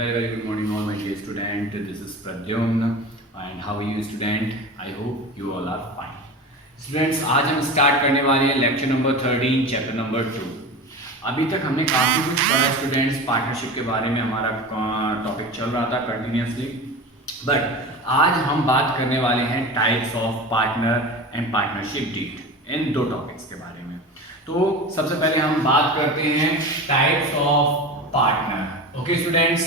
Very good morning all my dear student. This is Pradyumna and how are you student? I hope you all are fine. Students, आज हम start करने वाले हैं lecture number 13 chapter number 2। अभी तक हमने काफ़ी कुछ पढ़ा स्टूडेंट्स, पार्टनरशिप के बारे में हमारा टॉपिक चल रहा था कंटिन्यूसली, बट आज हम बात करने वाले हैं types of partner and partnership deed, इन दो टॉपिक्स के बारे में। तो सबसे पहले हम बात करते हैं types of partner. Okay students,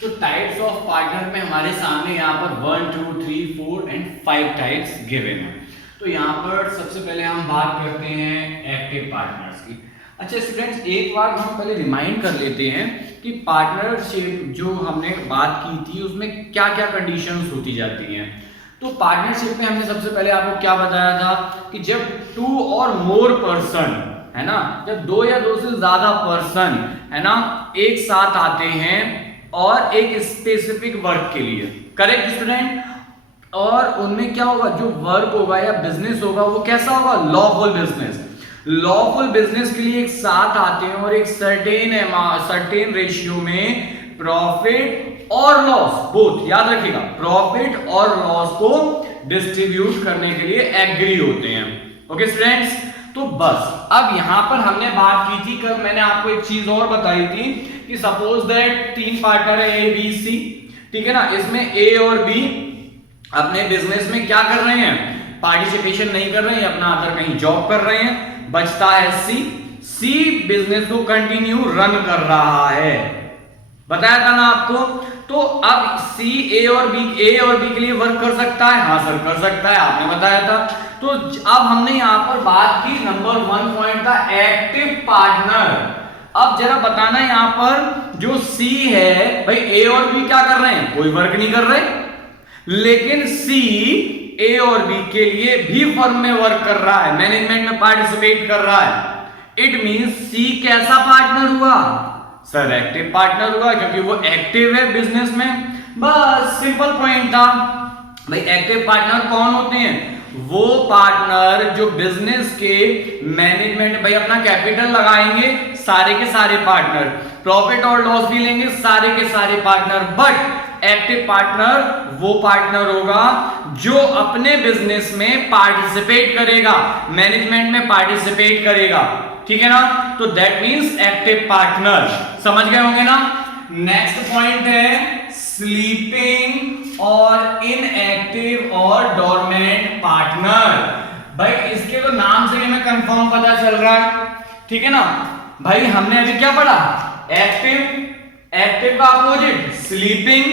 तो टाइप्स ऑफ पार्टनर में हमारे सामने यहाँ पर 1, 2, 3, 4 एंड 5 टाइप्स गिवन है। तो यहाँ पर सबसे पहले हम बात करते हैं एक्टिव पार्टनर्स की। अच्छा स्टूडेंट्स, एक बार हम पहले रिमाइंड कर लेते हैं कि पार्टनरशिप जो हमने बात की थी उसमें क्या क्या कंडीशंस होती जाती हैं। तो पार्टनरशिप में हमने सबसे पहले आपको क्या बताया था कि जब 2 और मोर पर्सन, है ना, जब 2 या 2 से ज्यादा पर्सन, है ना, एक साथ आते हैं और एक स्पेसिफिक वर्क के लिए, करेक्ट स्टूडेंट, और उनमें क्या होगा, जो वर्क होगा या बिजनेस होगा वो कैसा होगा, लॉफुल बिजनेस। लॉफुल बिजनेस के लिए एक साथ आते हैं और एक सर्टेन रेशियो में प्रॉफिट और लॉस, बोथ याद रखिएगा, प्रॉफिट और लॉस को डिस्ट्रीब्यूट करने के लिए एग्री होते हैं। ओके स्टूडेंट्स, तो बस अब यहां पर हमने बात की थी, कल मैंने आपको एक चीज और बताई थी कि सपोज दैट 3 पार्टनर है ए बी सी, ठीक है ना, इसमें ए और बी अपने बिजनेस में क्या कर रहे हैं, पार्टिसिपेशन नहीं कर रहे हैं, अपना अदर कहीं जॉब कर रहे हैं, बचता है सी। सी बिजनेस को कंटिन्यू रन कर रहा है, बताया था ना आपको। तो अब सी ए और बी के लिए वर्क कर सकता है, हाँ सर कर सकता है, आपने बताया था। तो अब हमने यहां पर बात की नंबर 1 पॉइंट था एक्टिव पार्टनर। अब जरा बताना यहां पर जो सी है, भाई ए और बी क्या कर रहे हैं, कोई वर्क नहीं कर रहे, लेकिन सी ए और बी के लिए भी फर्म में वर्क कर रहा है, मैनेजमेंट में पार्टिसिपेट कर रहा है। इट मींस सी कैसा पार्टनर हुआ, सर एक्टिव पार्टनर हुआ, क्योंकि वो एक्टिव है बिजनेस में। बस सिंपल पॉइंट था भाई। एक्टिव पार्टनर कौन होते हैं, वो पार्टनर जो बिजनेस के मैनेजमेंट, भाई अपना कैपिटल लगाएंगे सारे के सारे पार्टनर, प्रॉफिट और लॉस भी लेंगे सारे के सारे पार्टनर, बट एक्टिव पार्टनर वो पार्टनर होगा जो अपने बिजनेस में पार्टिसिपेट करेगा, मैनेजमेंट में पार्टिसिपेट करेगा, ठीक है ना। तो दैट मींस एक्टिव पार्टनर, समझ गए होंगे ना। नेक्स्ट पॉइंट है स्लीपिंग और इनएक्टिव और डोरमेंट पार्टनर। भाई इसके तो नाम से हमें कंफर्म पता चल रहा है, ठीक है ना। भाई हमने अभी क्या पढ़ा, एक्टिव का अपोजिट स्लीपिंग।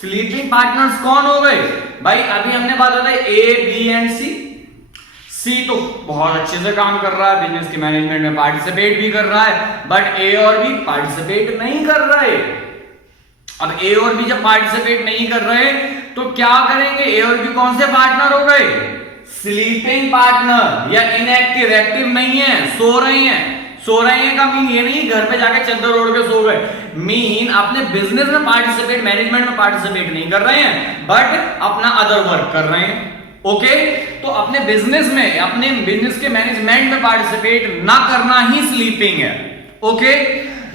स्लीपिंग पार्टनर्स कौन हो गए, भाई अभी हमने बात बताई ए बी एंड सी। सी तो बहुत अच्छे से काम कर रहा है, बिजनेस के मैनेजमेंट में पार्टिसिपेट भी कर रहा है, बट ए और बी पार्टिसिपेट नहीं कर रहे। अब ए और बी जब पार्टिसिपेट नहीं कर रहे तो क्या करेंगे, ए और बी कौन से पार्टनर हो गए, स्लीपिंग पार्टनर, या इनएक्टिव, एक्टिव नहीं है, सो रहे हैं। सो रहे हैं का मीन ये नहीं घर पे जाके चद्दर ओढ़ के सो गए, मीन अपने बिजनेस में पार्टिसिपेट, मैनेजमेंट में पार्टिसिपेट नहीं कर रहे हैं, बट अपना अदर वर्क कर रहे हैं। ओके, तो अपने बिजनेस में, अपने बिजनेस के मैनेजमेंट में पार्टिसिपेट ना करना ही स्लीपिंग है। ओके,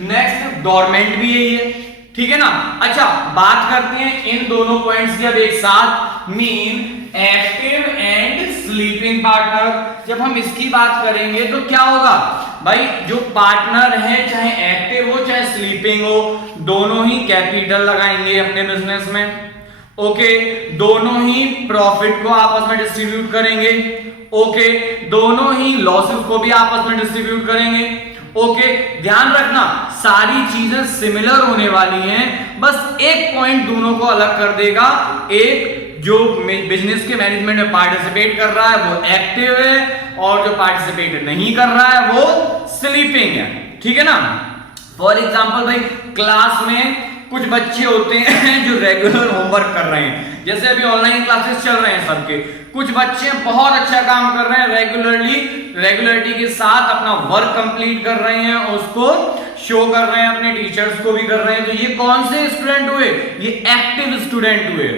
नेक्स्ट डोरमेंट भी यही है, ठीक है ना। अच्छा बात करते हैं इन दोनों पॉइंट्स की अब एक साथ, mean active and sleeping partner. जब हम इसकी बात करेंगे तो क्या होगा भाई, जो पार्टनर है चाहे एक्टिव हो चाहे स्लीपिंग हो, दोनों ही कैपिटल लगाएंगे अपने बिजनेस में। ओके, दोनों ही प्रॉफिट को आपस में डिस्ट्रीब्यूट करेंगे। ओके, दोनों ही लॉसेस को भी आपस में डिस्ट्रीब्यूट करेंगे। ओके, ध्यान रखना सारी चीजें सिमिलर होने वाली हैं, बस एक पॉइंट दोनों को अलग कर देगा। एक जो बिजनेस के मैनेजमेंट में पार्टिसिपेट कर रहा है वो एक्टिव है, और जो पार्टिसिपेट नहीं कर रहा है वो स्लीपिंग है, ठीक है ना। फॉर एग्जांपल भाई क्लास में कुछ बच्चे होते हैं जो रेगुलर होमवर्क कर रहे हैं, जैसे अभी ऑनलाइन क्लासेस चल रहे हैं सबके, कुछ बच्चे बहुत अच्छा काम कर रहे हैं, रेगुलरिटी के साथ अपना वर्क कंप्लीट कर रहे हैं, उसको शो कर रहे हैं, अपने टीचर्स को भी कर रहे हैं। तो ये कौन से स्टूडेंट हुए, ये एक्टिव स्टूडेंट हुए।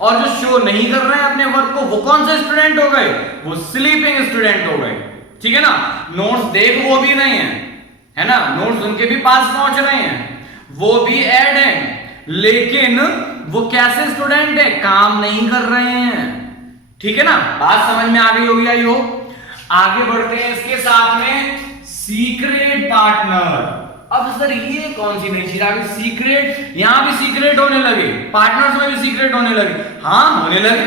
और जो शो नहीं कर रहे हैं अपने वर्क को, वो कौन से स्टूडेंट हो गए, वो स्लीपिंग स्टूडेंट हो गए, ठीक है ना। नोट्स देख वो भी रहे हैं, है ना, नोट्स उनके भी पास पहुंच रहे हैं, वो भी ऐड हैं, लेकिन वो कैसे स्टूडेंट है, काम नहीं कर रहे हैं। ठीक है ना, बात समझ में आ गई होगी आई होप। आगे बढ़ते हैं इसके साथ में सीक्रेट पार्टनर। अब सर ये कौन सी नई चीज आ गई, सीक्रेट, यहां भी सीक्रेट होने लगे, पार्टनर्स में भी सीक्रेट होने लगे। हाँ होने लगे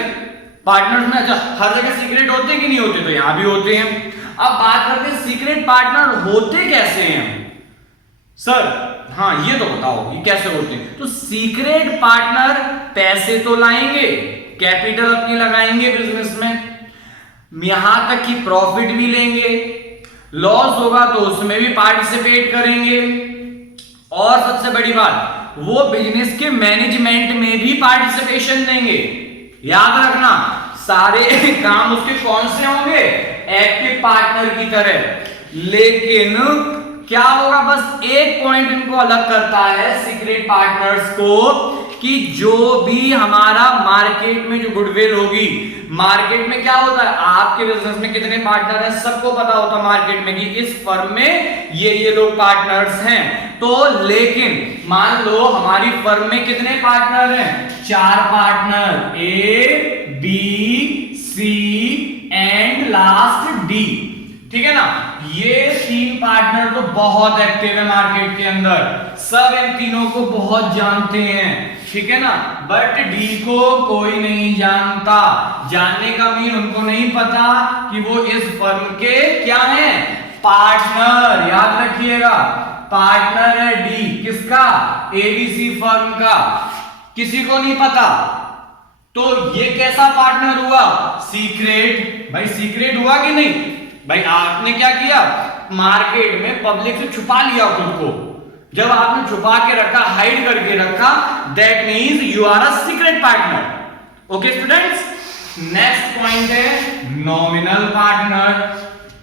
पार्टनर्स में। अच्छा, हर जगह सीक्रेट होते कि नहीं होते, तो यहां भी होते हैं। अब बात करते हैं सीक्रेट पार्टनर होते कैसे हैं सर। हाँ ये तो बताओ ये कैसे होते हैं। तो सीक्रेट पार्टनर पैसे तो लाएंगे, कैपिटल अपनी लगाएंगे बिजनेस में, यहां तक कि प्रॉफिट भी लेंगे, लॉस होगा तो उसमें भी पार्टिसिपेट करेंगे, और सबसे बड़ी बात वो बिजनेस के मैनेजमेंट में भी पार्टिसिपेशन देंगे। याद रखना सारे काम उसके कौन से होंगे, एक्टिव पार्टनर की तरह। लेकिन क्या होगा, बस एक पॉइंट इनको अलग करता है सीक्रेट पार्टनर्स को, कि जो भी हमारा मार्केट में जो गुडविल होगी, मार्केट में क्या होता है, आपके बिजनेस में कितने पार्टनर हैं सबको पता होता है मार्केट में कि इस फर्म में ये लोग पार्टनर्स हैं। तो लेकिन मान लो हमारी फर्म में कितने पार्टनर हैं, 4 partner, A B C and last D. ठीक है ना, ये 3 पार्टनर तो बहुत एक्टिव है मार्केट के अंदर, सब इन तीनों को बहुत जानते हैं। ठीक है ना, बट डी को कोई नहीं जानता। जानने का मीन उनको नहीं पता कि वो इस फर्म के क्या हैं, पार्टनर। याद रखिएगा पार्टनर है डी, किसका, एबीसी फर्म का, किसी को नहीं पता। तो ये कैसा पार्टनर हुआ, सीक्रेट। भाई सीक्रेट हुआ कि नहीं, भाई आपने क्या किया, मार्केट में पब्लिक से छुपा लिया खुद को। जब आपने छुपा के रखा, हाइड करके रखा, that means you are a secret partner. Okay students, next point है नॉमिनल पार्टनर।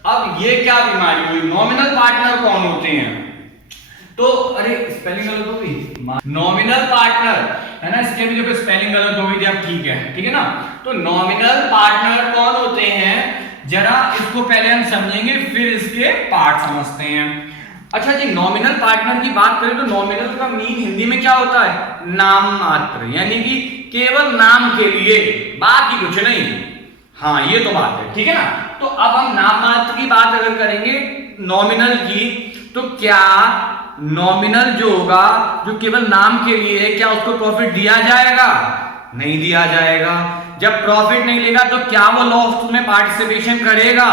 अब ये क्या बीमारी हुई, नॉमिनल पार्टनर कौन होते हैं, तो अरे स्पेलिंग गलत हो गई, नॉमिनल पार्टनर है ना, इसके भी जब स्पेलिंग गलत हो गई थी, अब ठीक है ना। तो नॉमिनल पार्टनर कौन होते हैं, जरा इसको पहले हम समझेंगे फिर इसके पार्ट समझते हैं। अच्छा जी, नॉमिनल पार्टनर की बात करें तो नॉमिनल का मीन हिंदी में क्या होता है, नाम मात्र, यानी कि केवल नाम के लिए, बाकी कुछ नहीं। हाँ ये तो बात है, ठीक है ना। तो अब हम नाम मात्र की बात अगर करेंगे नॉमिनल की, तो क्या नॉमिनल जो होगा, जो केवल नाम के लिए है, क्या उसको प्रॉफिट दिया जाएगा, नहीं दिया जाएगा। जब प्रॉफिट नहीं लेगा तो क्या वो लॉस में पार्टिसिपेशन करेगा,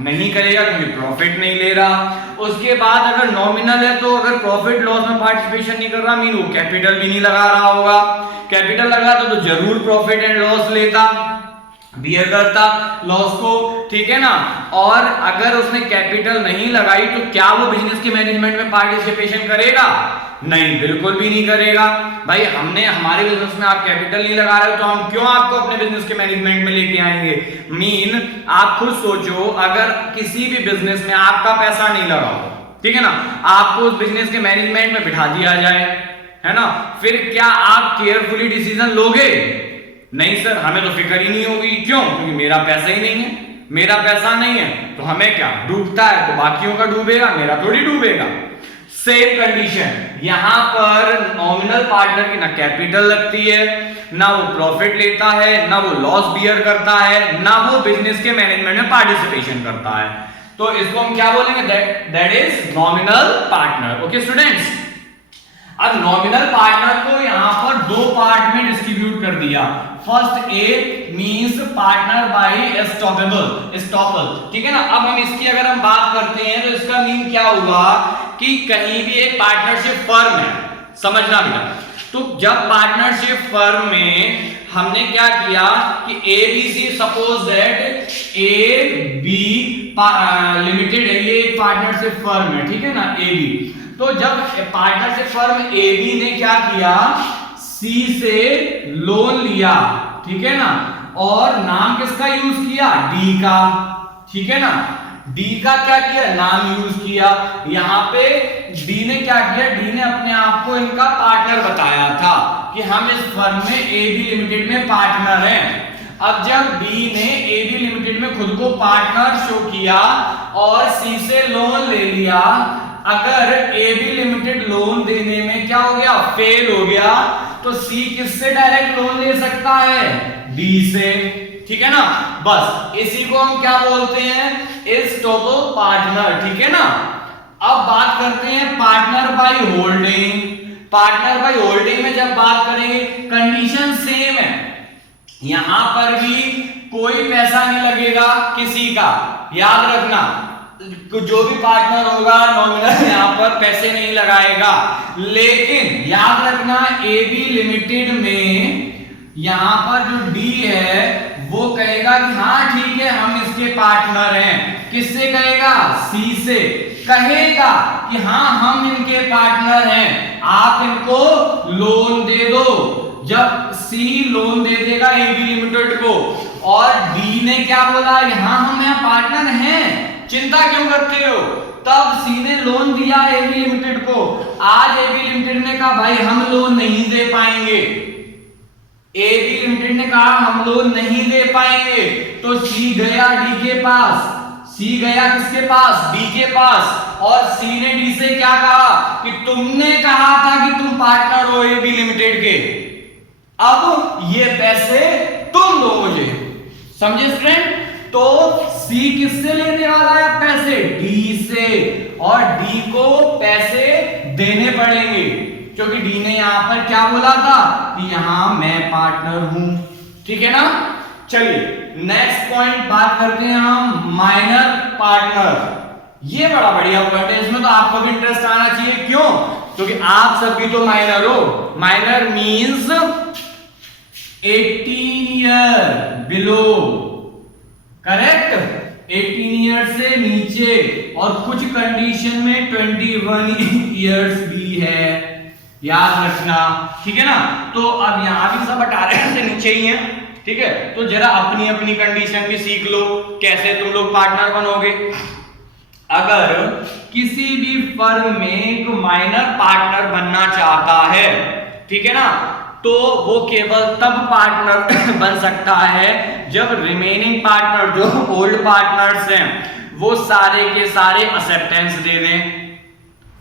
नहीं करेगा, क्योंकि प्रॉफिट नहीं ले रहा। उसके बाद अगर नॉमिनल है तो अगर प्रॉफिट लॉस में पार्टिसिपेशन नहीं कर रहा, मीन वो कैपिटल भी नहीं लगा रहा होगा। कैपिटल लगाता तो जरूर प्रॉफिट एंड लॉस लेता, बियर करता लॉस को, ठीक है ना। और अगर उसने कैपिटल नहीं लगाई तो क्या वो बिजनेस के मैनेजमेंट में पार्टिसिपेशन करेगा, नहीं, बिल्कुल भी नहीं करेगा। भाई हमने हमारे बिजनेस में आप कैपिटल नहीं लगा रहे हो तो हम क्यों आपको अपने बिजनेस के मैनेजमेंट में लेके आएंगे। मीन आप खुद सोचो, अगर किसी भी बिजनेस में आपका पैसा नहीं लगा हो, ठीक है ना, आपको उस बिजनेस के मैनेजमेंट में बिठा दिया जाए, है ना, फिर क्या आप केयरफुली डिसीजन लोगे, नहीं सर, हमें तो फिक्र ही नहीं होगी। क्यों, क्योंकि मेरा पैसा ही नहीं है, मेरा पैसा नहीं है तो हमें क्या, डूबता है तो बाकियों का डूबेगा, मेरा थोड़ी डूबेगा। सेम कंडीशन यहां पर नॉमिनल पार्टनर की ना कैपिटल लगती है, ना वो प्रॉफिट लेता है, ना वो लॉस बियर करता है, ना वो बिजनेस के मैनेजमेंट में पार्टिसिपेशन करता है। तो इसको हम क्या बोलेंगे, that is nominal partner. Okay students, अब नॉमिनल पार्टनर को यहां पर 2 पार्ट में डिस्ट्रीब्यूट कर दिया। First A means partner by estoppel, ठीक है ना। अब हम इसकी अगर हम बात करते हैं तो इसका मीन क्या हुआ कि कहीं भी एक पार्टनरशिप फर्म है, समझना बेटा। तो जब पार्टनरशिप फर्म में हमने क्या किया कि ABC, suppose that A B limited है, ये एक पार्टनरशिप फर्म है, ठीक है ना, ए बी। तो जब पार्टनरशिप फर्म ए बी ने क्या किया, सी से लोन लिया, ठीक है ना, और नाम किसका यूज किया, डी का, ठीक है ना, डी का क्या किया, नाम यूज किया। यहां पे डी ने क्या किया, डी ने अपने आप को इनका पार्टनर बताया था कि हम इस फर्म में ए बी लिमिटेड में पार्टनर हैं। अब जब बी ने ए बी लिमिटेड में खुद को पार्टनर शो किया और सी से लोन ले लिया, अगर ए बी लिमिटेड लोन देने में क्या हो गया, फेल हो गया, तो सी किससे डायरेक्ट लोन ले सकता है? डी से, ठीक है ना। बस इसी को हम क्या बोलते हैं? इज टोटल पार्टनर, ठीक है ना। अब बात करते हैं partner by holding. Partner by holding में जब बात करेंगे कंडीशन सेम है, यहां पर भी कोई पैसा नहीं लगेगा किसी का, याद रखना। जो भी पार्टनर होगा नॉमिनल यहां पर पैसे नहीं लगाएगा, लेकिन याद रखना एबी लिमिटेड में यहां पर जो डी है वो कहेगा कि हाँ ठीक है हम इसके पार्टनर हैं। किससे कहेगा? सी से कहेगा कि हाँ हम इनके पार्टनर हैं, आप इनको लोन दे दो। जब सी लोन दे देगा एबी लिमिटेड को और डी ने क्या बोला? हाँ हम यहाँ पार्टनर हैं, चिंता क्यों करते हो? तब सी ने लोन दिया एबी लिमिटेड को। आज एबी लिमिटेड ने कहा भाई हम लोन नहीं दे पाएंगे, एबी लिमिटेड ने कहा हम लोन नहीं दे पाएंगे, तो सी गया डी के पास। सी गया किसके पास? डी के पास। और सी ने डी से क्या कहा कि तुमने कहा था कि तुम पार्टनर हो एबी लिमिटेड के, अब ये पैसे तुम दो मुझे। समझे स्टूडेंट? तो सी किससे लेने वाला है पैसे? डी से, और डी को पैसे देने पड़ेंगे क्योंकि डी ने यहां पर क्या बोला था कि यहां मैं पार्टनर हूं, ठीक है ना। चलिए नेक्स्ट पॉइंट बात करते हैं हम माइनर पार्टनर। ये बड़ा बढ़िया पॉइंट है, इसमें तो आपको भी इंटरेस्ट आना चाहिए। क्यों? क्योंकि आप सभी तो माइनर हो। Minor means 18 year below, correct, 18 year से नीचे, और कुछ कंडीशन में 21 ईयर्स भी है, याद रखना, ठीक है ना। तो अब यहां भी सब 18 से नीचे ही है, ठीक है। तो जरा अपनी अपनी कंडीशन भी सीख लो, कैसे तुम लोग पार्टनर बनोगे। अगर किसी भी फर्म में एक माइनर पार्टनर बनना चाहता है, ठीक है ना, तो वो केवल तब पार्टनर बन सकता है जब रिमेनिंग पार्टनर जो ओल्ड पार्टनर्स हैं वो सारे के सारे एक्सेप्टेंस दे दें।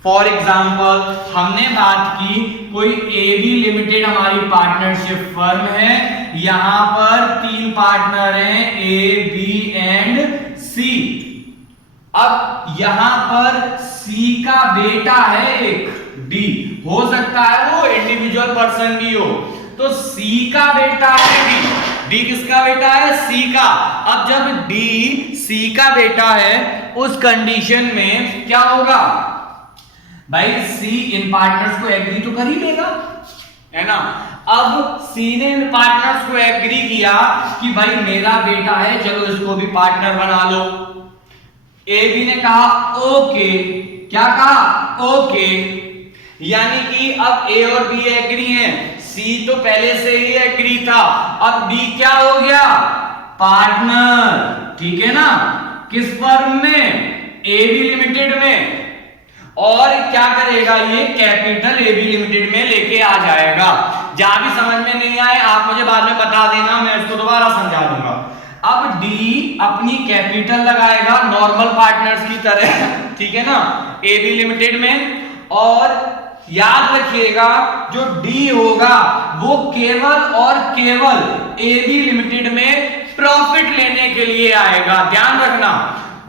फॉर एग्जाम्पल हमने बात की कोई एबी लिमिटेड हमारी पार्टनरशिप फर्म है, यहां पर 3 पार्टनर हैं ए बी एंड सी। अब यहां पर सी का बेटा है एक डी, हो सकता है वो इंडिविजुअल पर्सन भी हो, तो सी का बेटा है डी। डी किसका बेटा है? सी का। अब जब डी सी का बेटा है उस कंडीशन में क्या होगा भाई? सी इन पार्टनर्स को एग्री तो कर ही लेगा, है ना। अब सी ने इन पार्टनर्स को एग्री किया कि भाई मेरा बेटा है, चलो इसको भी पार्टनर बना लो। ए बी ने कहा ओके, क्या कहा? ओके, यानी कि अब ए और बी एग्री हैं, सी तो पहले से ही एग्री था, अब डी क्या हो गया? पार्टनर, ठीक है ना। किस फर्म में? एबी लिमिटेड में। और क्या करेगा ये? कैपिटल एबी लिमिटेड में लेके आ जाएगा। जहां भी समझ में नहीं आए आप मुझे बाद में बता देना, मैं इसको दोबारा समझा दूंगा। अब डी अपनी कैपिटल लगाएगा नॉर्मल पार्टनर्स की तरह, ठीक है ना, एबी लिमिटेड में। और याद रखिएगा जो डी होगा वो केवल और केवल एबी लिमिटेड में प्रॉफिट लेने के लिए आएगा, ध्यान रखना।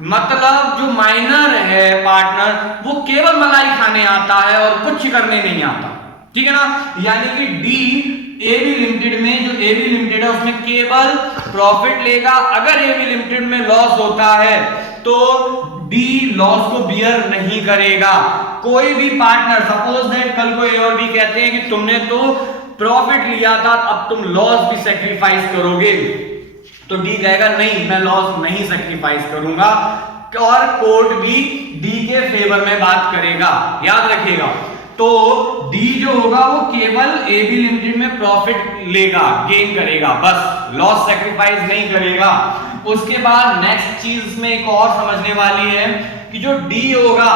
मतलब जो माइनर है पार्टनर वो केवल मलाई खाने आता है और कुछ करने नहीं आता, ठीक है ना। यानी कि डी एबी लिमिटेड में, जो एबी लिमिटेड है उसमें केवल प्रॉफिट लेगा। अगर एबी लिमिटेड में लॉस होता है तो डी लॉस को बियर नहीं करेगा। कोई भी पार्टनर, सपोज दैट कल को ए और बी कहते हैं कि तुमने तो प्रॉफिट लिया था, अब तुम लॉस भी सैक्रिफाइस करोगे, तो डी कहेगा नहीं मैं लॉस नहीं सैक्रिफाइस करूंगा, और कोर्ट भी डी के फेवर में बात करेगा, याद रखिएगा। तो डी जो होगा वो केवल एबी लिमिटेड में प्रॉफिट लेगा, गेन करेगा, बस लॉस सैक्रिफाइस नहीं करेगा। उसके बाद नेक्स्ट चीज इसमें एक और समझने वाली है कि जो डी होगा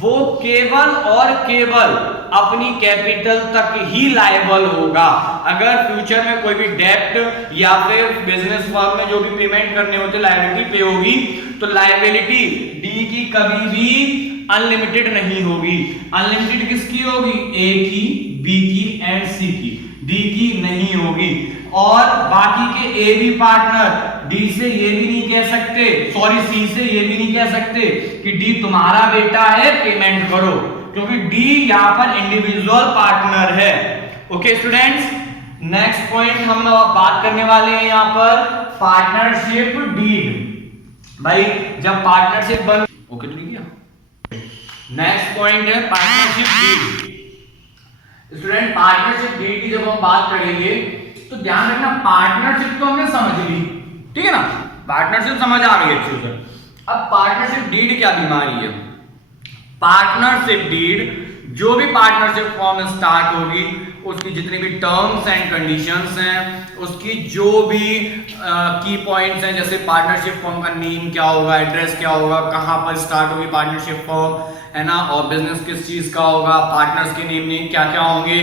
वो केवल और केवल अपनी कैपिटल तक ही लायबल होगा। अगर फ्यूचर में कोई भी डेब्ट या फिर बिजनेस फर्म में जो भी पेमेंट करने होते लायबिलिटी पे होगी, तो लायबिलिटी डी डी की कभी भी अनलिमिटेड नहीं होगी। अनलिमिटेड किसकी होगी? ए की, बी की एंड सी की, डी की नहीं होगी। और बाकी के ए बी पार्टनर डी से ये भी नहीं कह सकते, सॉरी सी से ये भी नहीं कह सकते कि डी तुम्हारा बेटा है पेमेंट करो, क्योंकि डी यहां पर इंडिविजुअल पार्टनर है। ओके स्टूडेंट्स, नेक्स्ट पॉइंट हम बात करने वाले हैं यहां पर पार्टनरशिप डीड। भाई जब पार्टनरशिप बन, ओके तो नहीं किया। नेक्स्ट पॉइंट है partnership deed. Student partnership deed की जब हम बात करेंगे तो ध्यान रखना, पार्टनरशिप तो हमने समझ ली, ठीक है ना, पार्टनरशिप समझ आ गई अच्छे से। अब पार्टनरशिप डीड क्या बीमारी है? पार्टनरशिप डीड, जो भी पार्टनरशिप फॉर्म स्टार्ट होगी उसकी जितनी भी टर्म्स एंड कंडीशंस हैं, उसकी जो भी की पॉइंट्स हैं, जैसे पार्टनरशिप फॉर्म का नेम क्या होगा, एड्रेस क्या होगा, कहां पर स्टार्ट होगी पार्टनरशिप फॉर्म, है ना, और बिजनेस किस चीज का होगा, पार्टनर्स के नेम क्या क्या होंगे,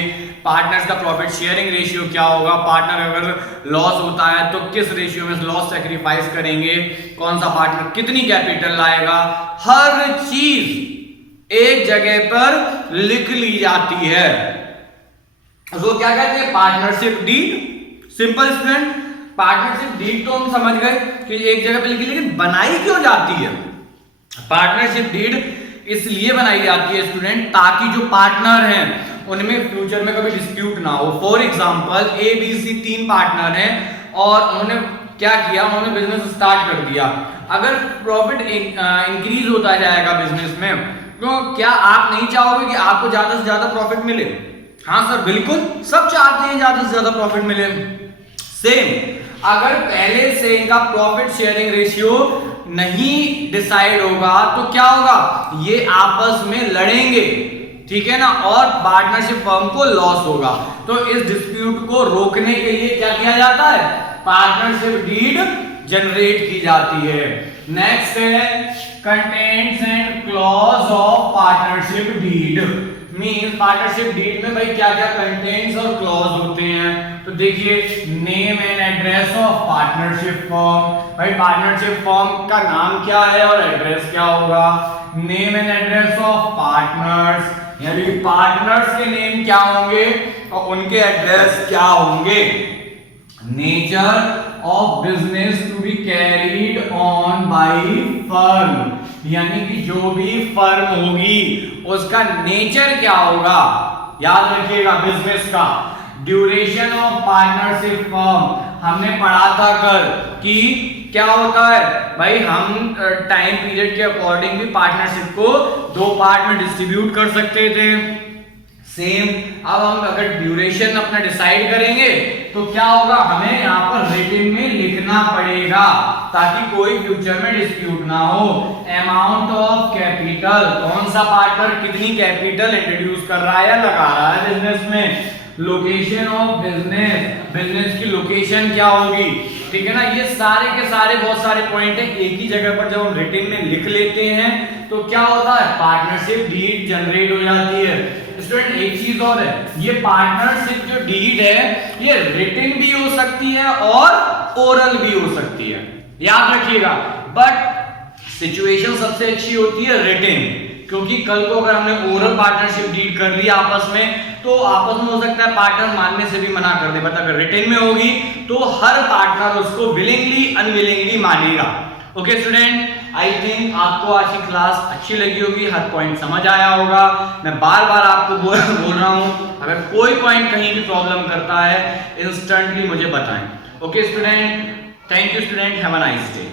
पार्टनर्स का प्रॉफिट शेयरिंग रेशियो क्या होगा, पार्टनर अगर लॉस होता है तो किस रेशियो में लॉस सेक्रीफाइस करेंगे, कौन सा पार्टनर कितनी कैपिटल लाएगा, हर चीज एक जगह पर लिख ली जाती है। तो क्या कहते हैं? Partnership deed. Simple student, partnership deed तो हम समझ गए कि एक जगह पे लिखी, लेकिन बनाई क्यों जाती है? पार्टनरशिप डीड इसलिए बनाई जाती है स्टूडेंट, ताकि जो पार्टनर हैं उनमें फ्यूचर में कभी डिस्प्यूट ना हो। For example A B C 3 partner हैं और उन्होंने क्या किया, उन्होंने बिजनेस स्टार्ट कर दिया। अगर प्रॉफिट इंक्रीज होता जाएगा बिजनेस में, तो क्या आप नहीं चाहोगे कि आपको ज्यादा से ज्यादा प्रॉफिट मिले? हाँ सर बिल्कुल, सब चाहते हैं ज्यादा से ज्यादा प्रॉफिट मिले। सेम, अगर पहले से इनका प्रॉफिट शेयरिंग रेशियो नहीं डिसाइड होगा तो क्या होगा, ये आपस में लड़ेंगे, ठीक है ना, और पार्टनरशिप फर्म को लॉस होगा। तो इस डिस्प्यूट को रोकने के लिए क्या किया जाता है? पार्टनरशिप डीड जनरेट की जाती है। नेक्स्ट है contents and clause of partnership deed. Means partnership deed में भाई क्या क्या कंटेंट्स और क्लॉज होते हैं? तो देखिए, name and address of partnership firm. भाई पार्टनरशिप फर्म का नाम क्या है और एड्रेस क्या होगा? Name and address of partners, यानी पार्टनर्स के नेम क्या होंगे और उनके एड्रेस क्या होंगे। Nature of business to be carried on by firm, यानी कि जो भी फर्म होगी उसका नेचर क्या होगा, याद रखिएगा बिजनेस का। ड्यूरेशन ऑफ पार्टनरशिप फर्म हमने पढ़ा था कल कि क्या होता है भाई, हम टाइम पीरियड के अकॉर्डिंग भी पार्टनरशिप को 2 पार्ट में डिस्ट्रीब्यूट कर सकते थे। सेम, अब हम अगर ड्यूरेशन अपना डिसाइड करेंगे तो क्या होगा, हमें यहाँ पर रिटन में लिखना पड़ेगा ताकि कोई फ्यूचर में डिस्प्यूट ना हो। अमाउंट ऑफ कैपिटल, कौन सा पार्टनर कितनी कैपिटल इंट्रोड्यूस कर रहा है या लगा रहा है बिजनेस में। लोकेशन ऑफ बिजनेस, बिजनेस की लोकेशन क्या होगी, ठीक है ना। ये सारे के सारे बहुत सारे पॉइंट है, एक ही जगह पर जब हम रिटन में लिख लेते हैं तो क्या होता है, पार्टनरशिप डीड जनरेट हो जाती है। स्टूडेंट एक चीज और है, ये पार्टनरशिप जो डीड है ये रिटन भी हो सकती है और ओरल भी हो सकती है, याद रखिएगा। बट सिचुएशन सबसे अच्छी होती है रिटन, क्योंकि कल को अगर हमने ओरल पार्टनरशिप डीड कर ली आपस में तो आपस में हो सकता है पार्टनर मानने से भी मना कर दे, बट अगर रिटन में होगी तो हर पार्टनर उसको विलिंगली अनविलिंगली मानेगा। ओके स्टूडेंट, आई थिंक आपको आज की क्लास अच्छी लगी होगी, हर पॉइंट समझ आया होगा। मैं बार बार आपको बोल रहा हूं, अगर कोई पॉइंट कहीं भी प्रॉब्लम करता है इंस्टेंटली मुझे बताएं। Okay student, thank you student, have a nice day.